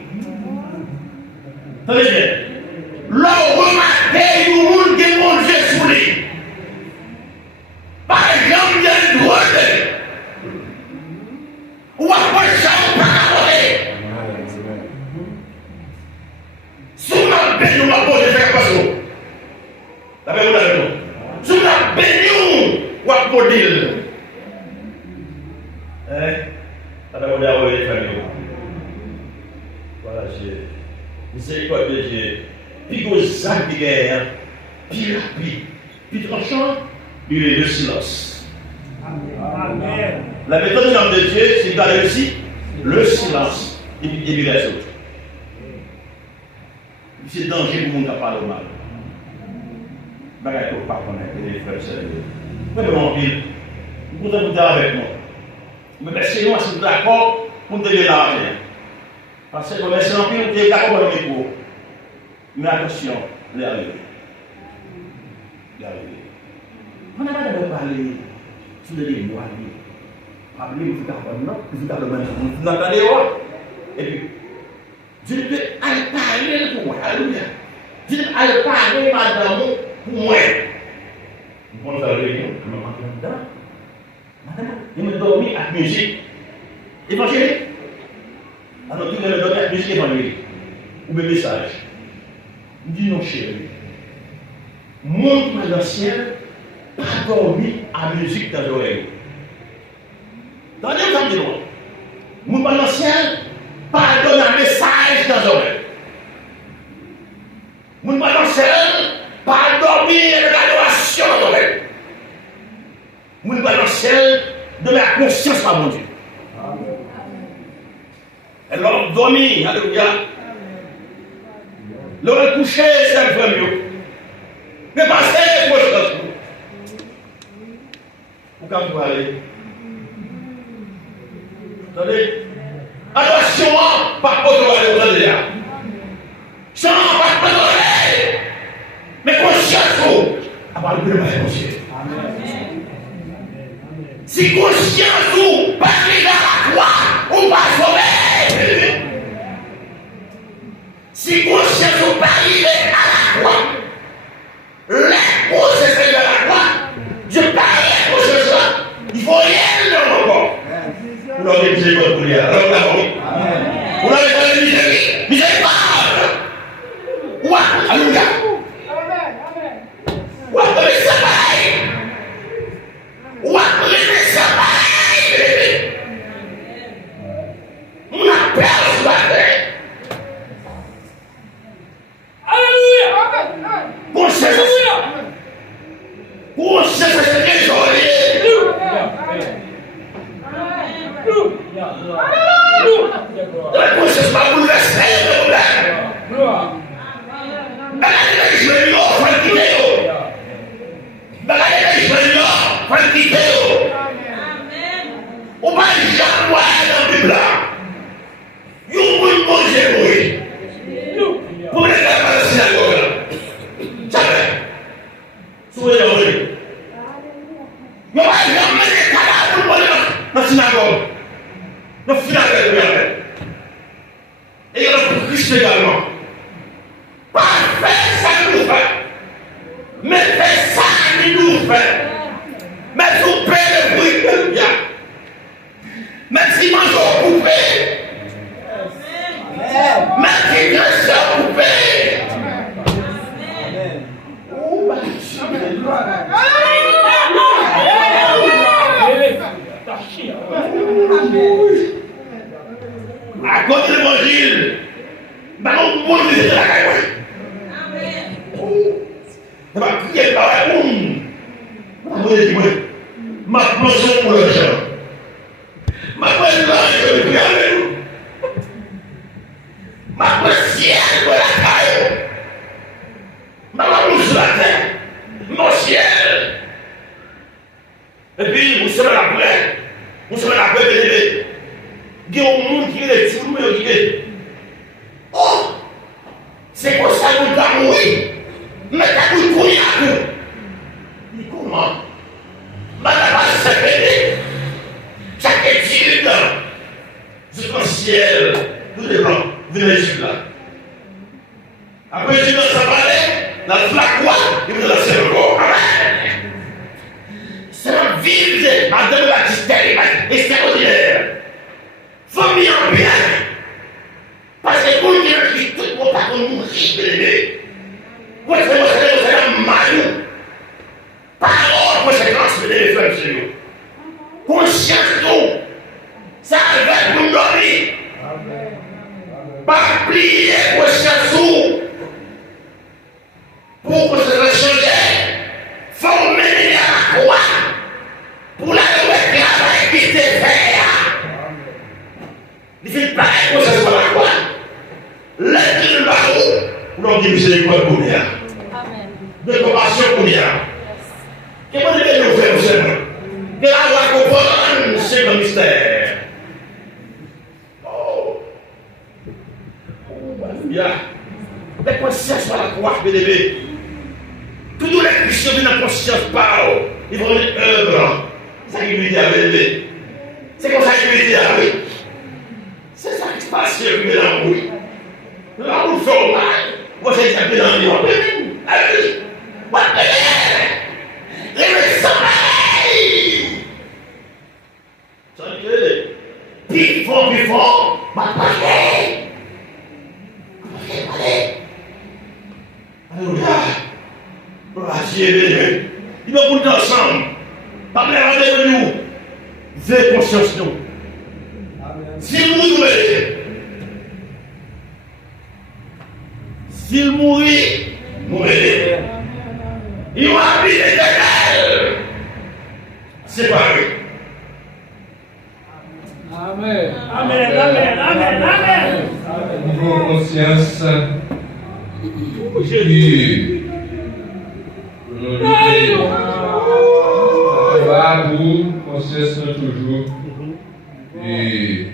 Tenez bien. Là où vous remarquez, vous mourrez de mon Dieu sous lui. Par exemple, il y a une droite. Ou après ça, on peut aborder. Souvent, béni, on va poser faire quoi ça? La même chose. Souvent, béni, on va poser. La même chose. Voilà, Dieu. Miséricorde de Dieu. Puis aux actes de guerre, puis rapide, puis tranchant, il est le silence. Amen. La méthode de l'homme de Dieu, c'est de garder aussi le silence et puis les autres. C'est le danger pour le monde qui parle mal. Je ne sais pas connaître les frères et sœurs. Je vais vous dire, vous pouvez vous dire avec moi. Mais c'est moi, si vous êtes d'accord, pour me donner l'argent. Parce que le Seigneur, vous êtes d'accord avec le micro. Mais attention, les arrivés. On n'a pas de parler sur les mois. Parler, vous êtes non, vous êtes le même. Vous entendez, et puis, Dieu peut aller parler pour moi. Alléluia. Dieu peut aller parler, madame, pour moi. Vous pouvez faire le réunion, je me manque dedans. Madame, il me dormi avec musique. Évangélique. Alors, tu me dormi avec musique évangélique. Ou mes messages. Dis non, chérie. Montre-moi l'ancien, pas dormi à musique dans l'oreille. Dans les temps de loi, montre-moi l'ancien, pas donner un message dans l'oreille. Montre-moi l'ancien, pas dormir avec l'adoration dans l'oreille. Montre-moi l'ancien, de la conscience à mon Dieu. Alors, dormir, alléluia. Le coucher, c'est un peu mieux. Mais passez pour ce que vous quand vous allez. Attendez. Attention, pas pour vous aller là. Sans pas pour vous. Mais conscience vous. Avoir le plus de conscience. Si conscience vous, pas arriver à la croix, on va sauver. Si conscience vous, pas arriver à la croix, les procès de la croix, je parle pour ce soir, il faut rien de encore. Vous l'avez dit pour lui, alors vous l'avez dit. Vous l'avez dit, miséricorde. Ouah, alléluia. Ouah, mais ça pareil. Ouah, mais ça pareil. On appelle ce matin. Conscience est désolé. La conscience m'a bouleversé le problème. Je vais lui offrir le vidéo. Je vais lui offrir le vidéo. On va jamais voir dans la Bible. Vous pouvez manger, oui. Pour les faire à la synagogue. Jamais. Soyez heureux. Vous allez jamais les cadavres pour dans la synagogue. Dans la synagogue. Et il y a le Christ également. Pas faire ça nous fait. Mais faire ça nous fait. Mais vous payez. vous dire, ma plongée pour le gens. Ma plongée pour le gens. Ma plongée pour la caille. Ma plongée sur la terre. Mon ciel. Et puis, vous serez la paix. Vous serez la paix de l'élève. Il y a un monde qui est tout le monde. Oh! C'est pour ça que vous avez mourir. Mais t'as pu courir à vous. Mais comment? Madame, ça fait chaque étude jusqu'au ciel. Tout est blanc. Vous venez ici là. Après, je vais s'en parler. La flaque quoi? Il vous laisse le corps. Amen. C'est un vide. Madame Baptiste extraordinaire. Famille en bien. Parce que vous qui tout le monde pas qu'on mourir, bébé. Vous êtes un malou. Parole, conséquence, de les frères chez nous. Conscience, tout. Ça va nous donner. Pas plier, conscience, pour que ça change. Faut mener à quoi? Pour la nouvelle travail qui te fait. Il fait pareil pour ça soit la quoi? L'aide de barreau, pour l'on dit miséricorde pour nous. Amen. De compassion pour nous. Et moi, je vais nous faire seulement. De la loi comprendre, c'est le mystère. Oh. Bien. La conscience sur la croix, bébé. Tous les Christians de la conscience parlent. Ils vont être œuvres. C'est ça qui lui dit à bébé. C'est comme ça qu'il lui dit à lui. C'est ça qui se passe sur le l'amour. L'amour fait mal. Moi, j'ai été appelé dans le monde. Allez, what the hell? Le sommeil! Ça dit que, plus fort, ma parler. Alléluia. Dieu, il va vous ensemble. Parlez avec nous. Veillez conscience nous. S'il mourit, s'il mourit, mourir. Il va habiter l'éternel. Séparé. Amen. Amen, amen, amen, amen. Niveau conscience, Jésus, nous luttons. Là, vous, conscience toujours. Et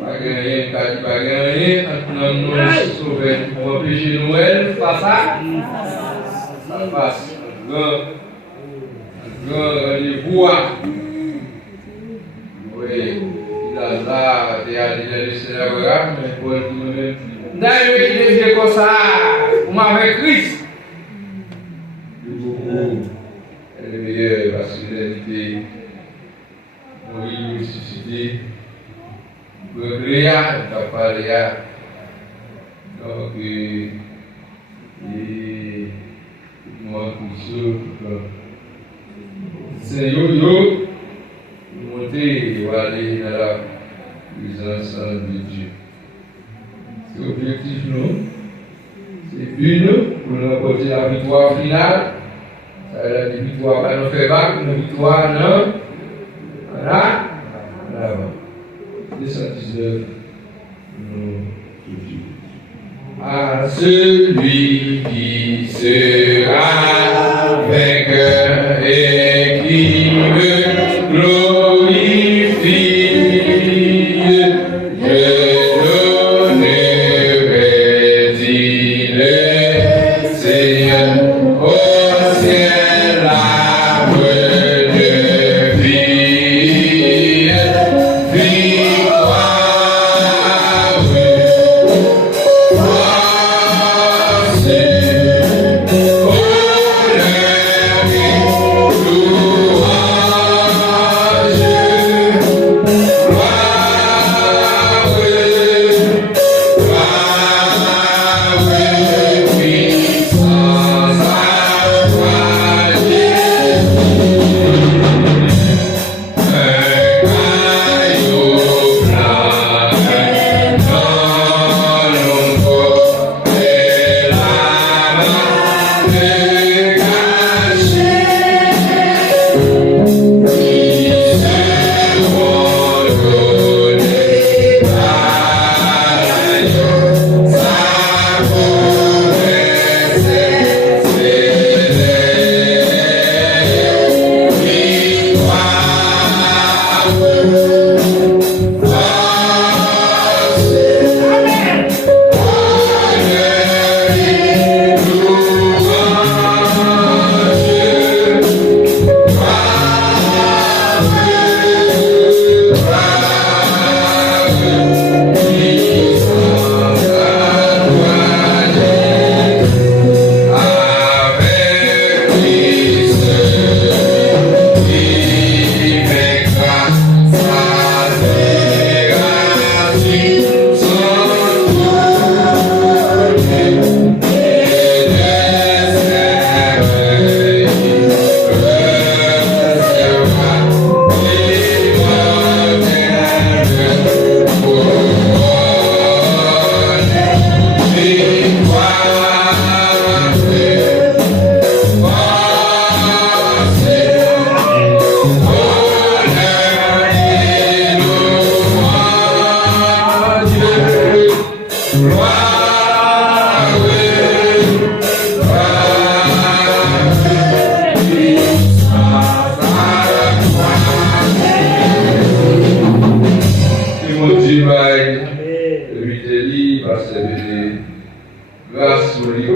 pas gagner, pas gagner, maintenant nous sauver pour empêcher Noël face à face. Un grand rendez-vous. Oui, il a là, il a laissé la voix, mais pour nous-mêmes. D'ailleurs, il est comme ça, on m'avait Christ. Beaucoup, elle est meilleure parce qu'il a été mourir, ressuscité. Berbria, il a parlé. Donc, moi, c'est yo-yo, monter et aller dans la présence de Dieu. C'est l'objectif, nous. C'est but, pour nous apporter la victoire finale. Ça veut dire la victoire, pas nous faire battre, une victoire, non. Voilà. Voilà. 219, nous. À celui qui sera vainqueur et qui me glorifie, je donnerai, dit le Seigneur, au ciel l'arbre de vie, victoire. Oh,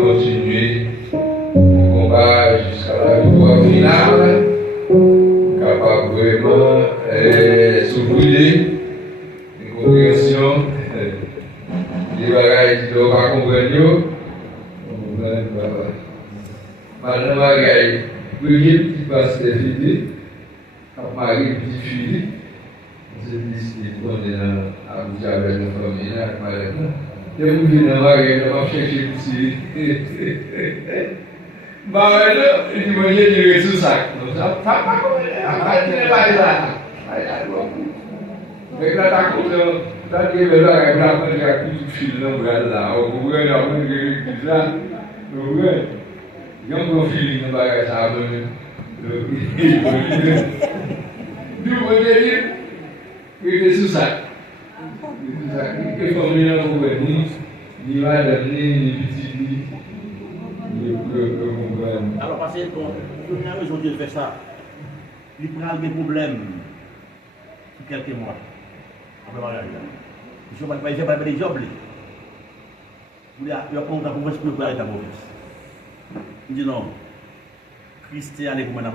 continuer le combat jusqu'à la victoire finale, capable vraiment s'ouvrir une compréhension des bagages qui ne doivent pas comprendre. Maintenant, bagages, premier petit pasteur fini, marié petit fille, c'est décidé qu'on est à Abuja avec la famille, avec ma reine. Et vous venez dans la guerre, on va chercher petit. Bah, il dit, moi, j'ai tout ça. Donc, ça, pas comme ça, il n'est pas là. Mais là, t'as compris, t'as dit, mais là, il y a un petit fil dans le bras là. Vous voyez, il y a un petit là. Vous voyez, il y a un fil dans le bras ça. Nous, on dit, il est sous ça. Il faut venir au gouvernement. Il va donner les petits lits. Alors, parce que il y a raison de faire ça. Il prend des problèmes pour quelques mois. Après, je ne vais pas faire des jobs. Il y a un compte pour vous préparer ta mauvaise. Il dit non. Christ allé pour m'en là.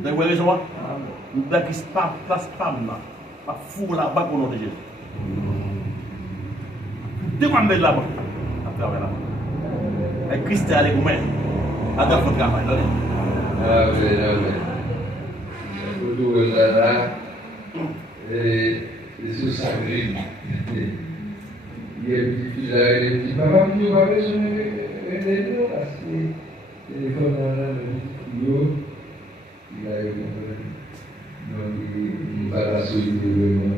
Vous avez raison. Nous ne place pas pas fou là-bas au nom de Jésus. Demandez là-bas. Après là-bas. Et Christ allé pour moi. À faire votre travail. Amen. Et sous sa grille. Il y a des petits papas qui ont parlé sur les deux parce que les femmes dans le petit il a eu donc il va la solidarité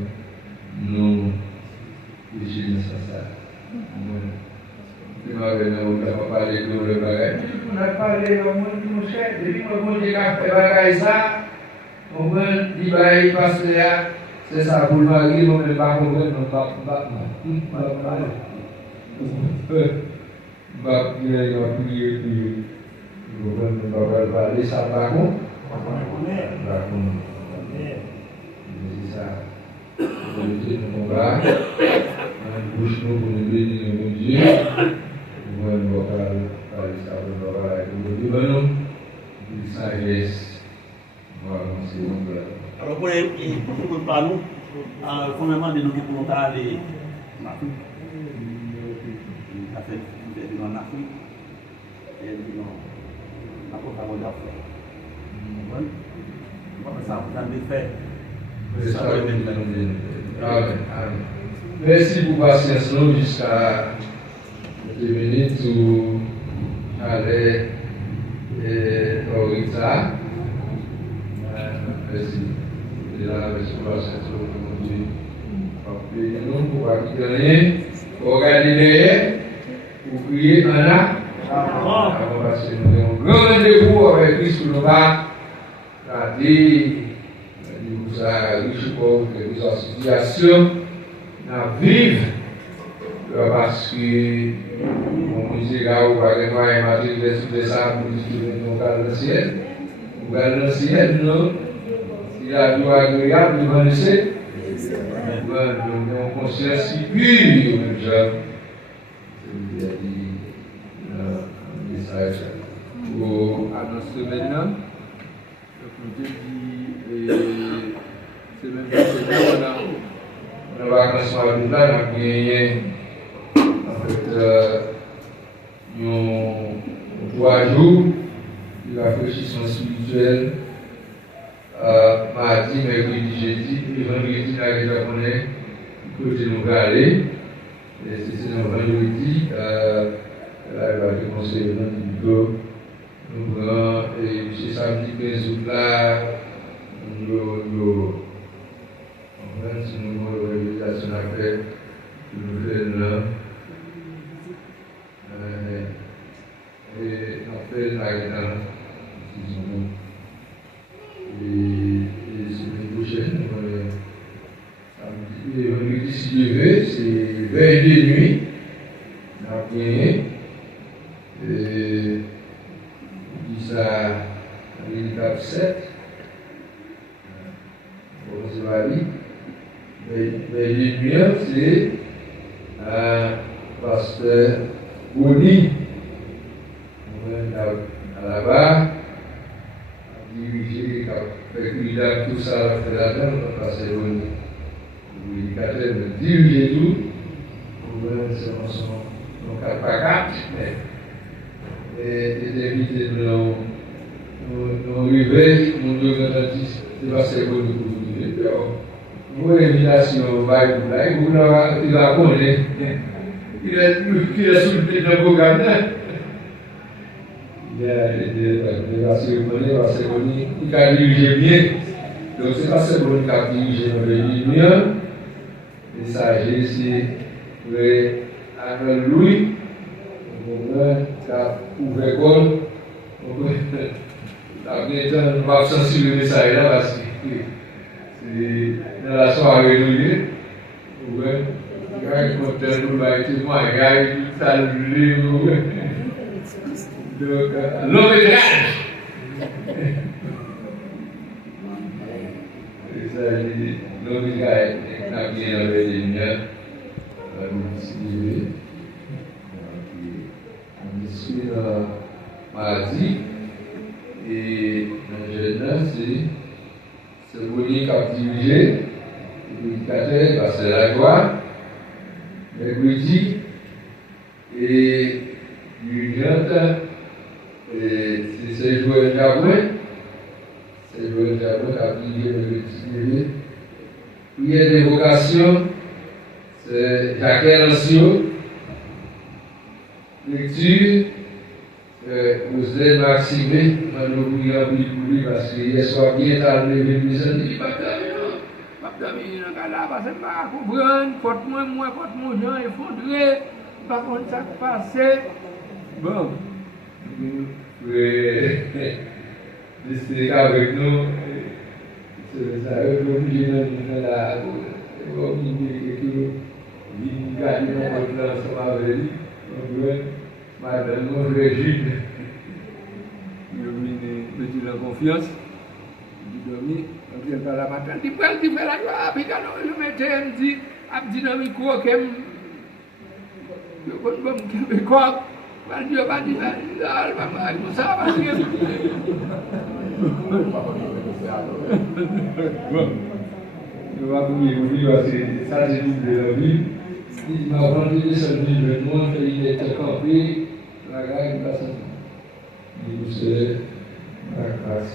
non je ne sais ça on n'a pas parlé de le bagage on a parlé de mon cher depuis que mon Dieu a fait bagage ça on va dire bah parce que c'est ça pour le mari on ne pas comprendre on va prier on va parler ça par contre c'est ça. On nous combat, on bouge nous pour nous bénir mon Dieu. On va parler ça, on va parler de nous, sagesse. On va avancer mon frère. Alors, pour parler, premièrement, de nous qui pouvons aller en Afrique. En Afrique. Et nous avons pas de ça, vous avez fait. Merci pour patience jusqu'à 2 minutes où j'allais au Rita. Merci. Et là, merci pour patience aujourd'hui. Nous pour accueillir, pour regarder derrière, pour prier Anna. Parce que nous avons un grand rendez-vous avec Christ pour nous battre. Nous avons riche pauvre, nous avons situation, nous vivons parce que mon musée là où par exemple il m'a dit de ça pour nous regarder le ciel, nous regardons le ciel, non, il a du agréable devant le ciel, nous avons conscience si pure, je dit un message pour annoncer maintenant. Je dis, c'est même pas on a vacances à nous là, on a gagné en fait 3 jours de rafraîchissement spirituel. Mardi, mercredi, jeudi, et vendredi, là, déjà qu'on est, côté nous aller. Et c'est le vendredi, là, il va être conseillé dans le nous prenons, et c'est samedi 15 août là, nous si nous avons une réalisation à faire, nous faisons là. Et on fait la guitare, et la semaine prochaine, vendredi, si Dieu veut, c'est veille de nuit, on a gagné. Ça, l'étape 7, on se va dire, mais les lumières, c'est parce pasteur Boni, à la barre, dirigé, il a tout ça à faire là-dedans, pasteur Boni. Il a dirigé tout, c'est son 4x4, et d'éviter nos réveils, mon Dieu, c'est pasteur Boni pour vous dire. Mon invitation va être là, il va connaître. Il a soulevé le programme. Il a cérémonie, il a dirigé bien. Donc, c'est pas seulement qu'il a dirigé dans le lumière. Et ça, j'ai essayé avec lui, on a ouvert l'école. On va sensibiliser le message là parce que c'est dans la soirée réunion. Il y a un compteur nous va être moi, il y a une salle de livre. Donc, long métrage. Et ça, long métrage, on a bien enlevé les lumières. On va nous distribuer. On discute mardi. Et dans le jeune, c'est Boni qui a dirigé. L'éducateur, parce que la joie. Mercredi et l'union, c'est Joël Jabouin. C'est Joël Jabouin qui a prié le prière d'évocation, c'est Jacques Lancio. Lecture, José Maxime, nous prions pour lui parce que hier soir, bien tard, il est venu, il dit, Dami nak kalah pasal aku beran pot moi gens effondré par contre ça passé bon c'est avec nous c'est ça obligé de la obligé que il gagne dans ensemble avec lui madame nous Régine il est en confiance il dormi on vient par la matin, il fait la joie, puis quand je mettais, il dit, il dans le micro, qu'il me quoi, Dieu va dire, ça va dire. Je vais vous dire, ça c'est double de la vie. Il m'a vendu de ce livre, moi, il était campé, la gare, il passe. Il c'est la classe,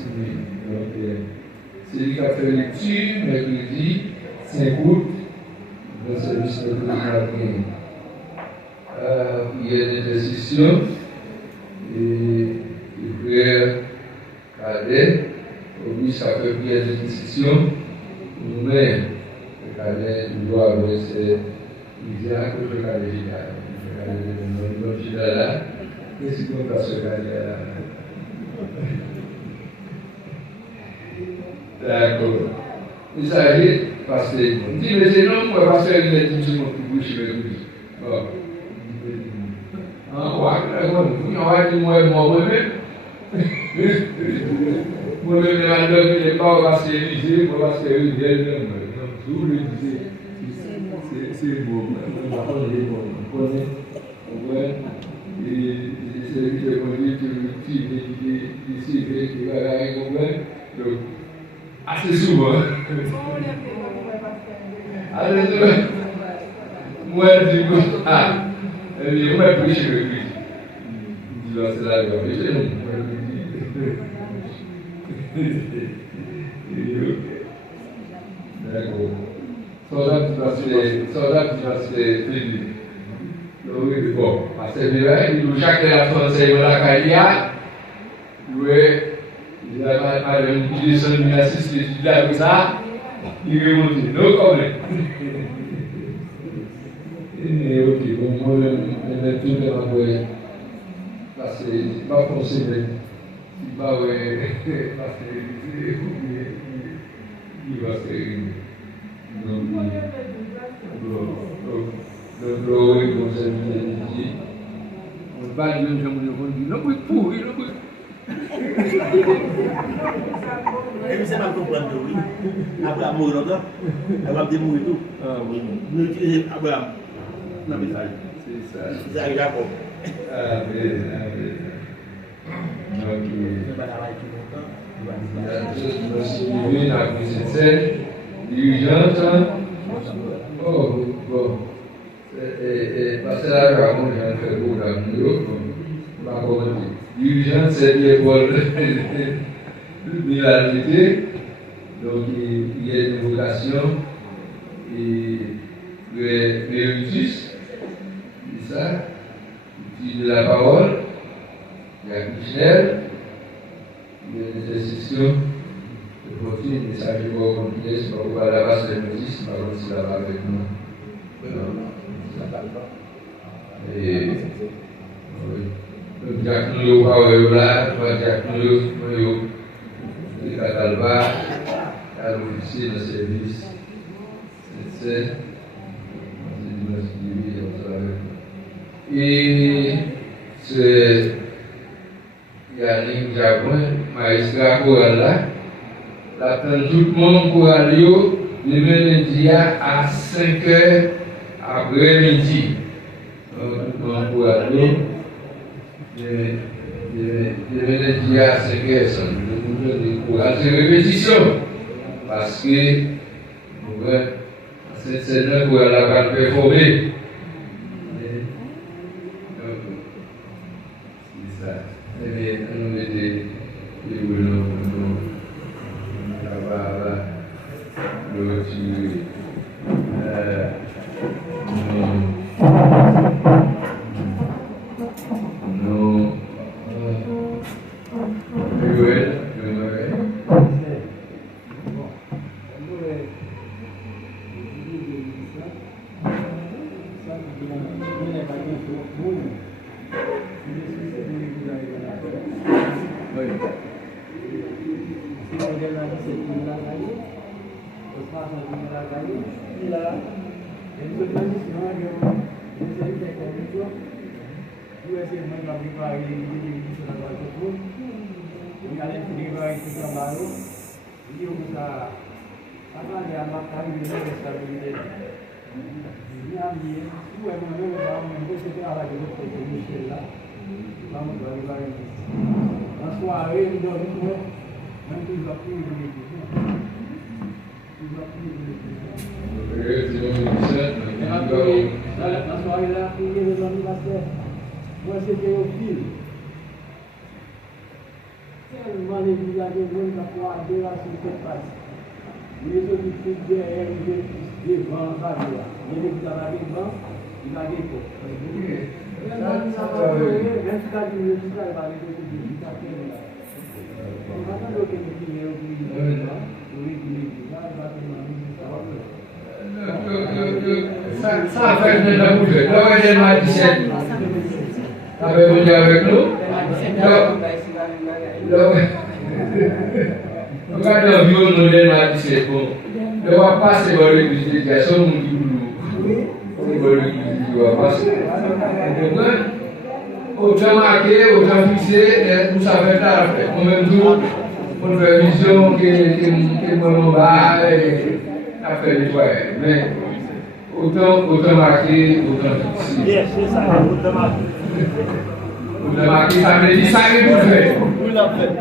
c'est lui qui a fait lecture, mercredi 5 août, dans le service de matin. Il y a des décisions et le frère Cadet, lui, ça fait prière de décision. Nous-mêmes, le Cadet, nous doit avoir ses misères que le Cadet général. Le Cadet général, qu'est-ce qu'on passe au Cadet là? D'accord. Il s'agit parce que on dit mais c'est non moi parce qu'il est dit mon bouche avec lui. Bon. Ah ouais, on va dire moi-même. Moi-même la donne il est pas parce que Élysée, moi parce que il est même. Tout le disait. C'est beau. On va parler bon. On connaît. On voit et c'est lui qui conduit tout le petit ici qui va aller on voit. Donc assez souvent. Assez souvent. Moi, du coup, et moi, je suis le lui. Je dis, c'est là, je vais d'accord. Soldat qui va se faire. Oui, bon. Parce que chaque français, il a la carrière. Oui. Il a descendu, il a assisté, il a vu ça, il est remonté. No problème. Et ok, bon, moi, je vais tout faire envoyer. Parce que c'est pas possible. C'est pas vrai. Parce que il va se réunir. Donc, oui, comme ça, je dis, on va dire, je me dis, non, oui, pourri, non, oui. Et c'est pas comprendre, oui. Abraham mourir là, Abraham est mourir tout. Nous utilisons Abraham dans le message. C'est Isaac Jacob. Amen. Donc, il y a cette dirigeante. Oh, bon. Parce que là, vraiment, j'ai un très beau d'amour. Dirigeante, c'est l'école de l'unité. Donc, il y a une vocation et le méritus, c'est ça, de la parole, il y a Michel, il y a des institutions de profil, des messages de complet, c'est pas pour à la base de l'hémétisme, par contre, c'est là-bas avec nous. Et oui. Jacques nous, parole là, Jacques nous, les Catalba, à l'officier de service, c'est et c'est Yannick Jabouin, magistrat choral là, l'attend tout le monde pour aller le lundi à 5h après-midi. Tout le monde pour aller le lundi à 5h, c'est répétition. Parce que c'est là où elle a performé. C'est ça. Eh bien, nous mettons les boulons pour nous. Là-bas, le retirer. Non. Ça fait de la bouche. Là, il y a 17. Ça veut venir avec nous. Regardez le vieux modèle à 17. On va passer dans l'église de Dieu. On va passer. Autant marqué, autant fixé, tout ça fait là. En même temps, on fait vision que moi, on va faire des fois. Mais autant marqué, autant fixé. Yes, c'est ça, autant marqué. Autant marqué, ça veut dire ça que vous faites. Vous l'avez fait.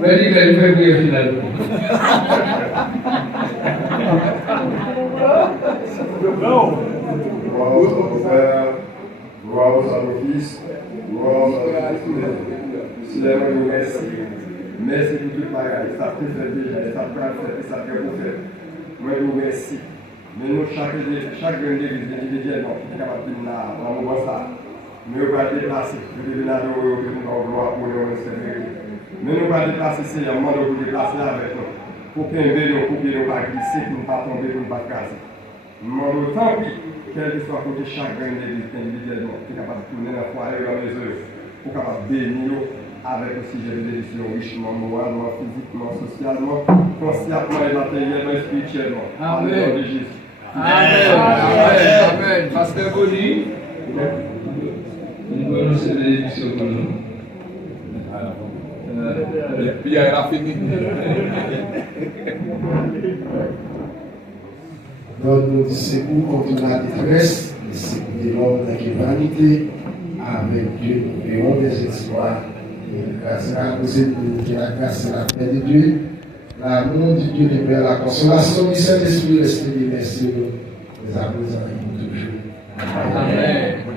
Very very final. Gloire aux Fils, gloire aux Seigneur, merci. Merci pour toute bagaille. Ça peut faire déjà, ça peut faire, ça peut vous faire. Moi, je vous remercie. Mais nous, chaque grande église individuellement, qui est capable de faire dans le moment ça. Mais nous va déplacer. Je vais venir à nous, gloire pour nous, mais nous va déplacer, c'est un moment de vous déplacer avec nous. Pour que nous ne pas glisser, pour ne pas tomber, pour ne pas casser. Nous tant pis, quel que soit côté chaque grande église individuellement, qui est capable de tourner la foi et dans les œuvres, pour capable de bénir avec aussi j'ai des décisions richement, moralement, physiquement, socialement, consciemment et matériellement et spirituellement. Amen. De Jésus. Amen. Amen. Pasteur Boni, nous allons lancer l'édition pour nous. Puis il a fini. Donc, nous disons contre la détresse, c'est de l'homme dans la vanité, avec Dieu, nous verrons des exploits. Et grâce à la cause de Dieu, la grâce et la paix de Dieu, l'amour de Dieu, le Père, la consolation du Saint-Esprit, l'Esprit, merci, nous applaudissons avec nous toujours. Amen.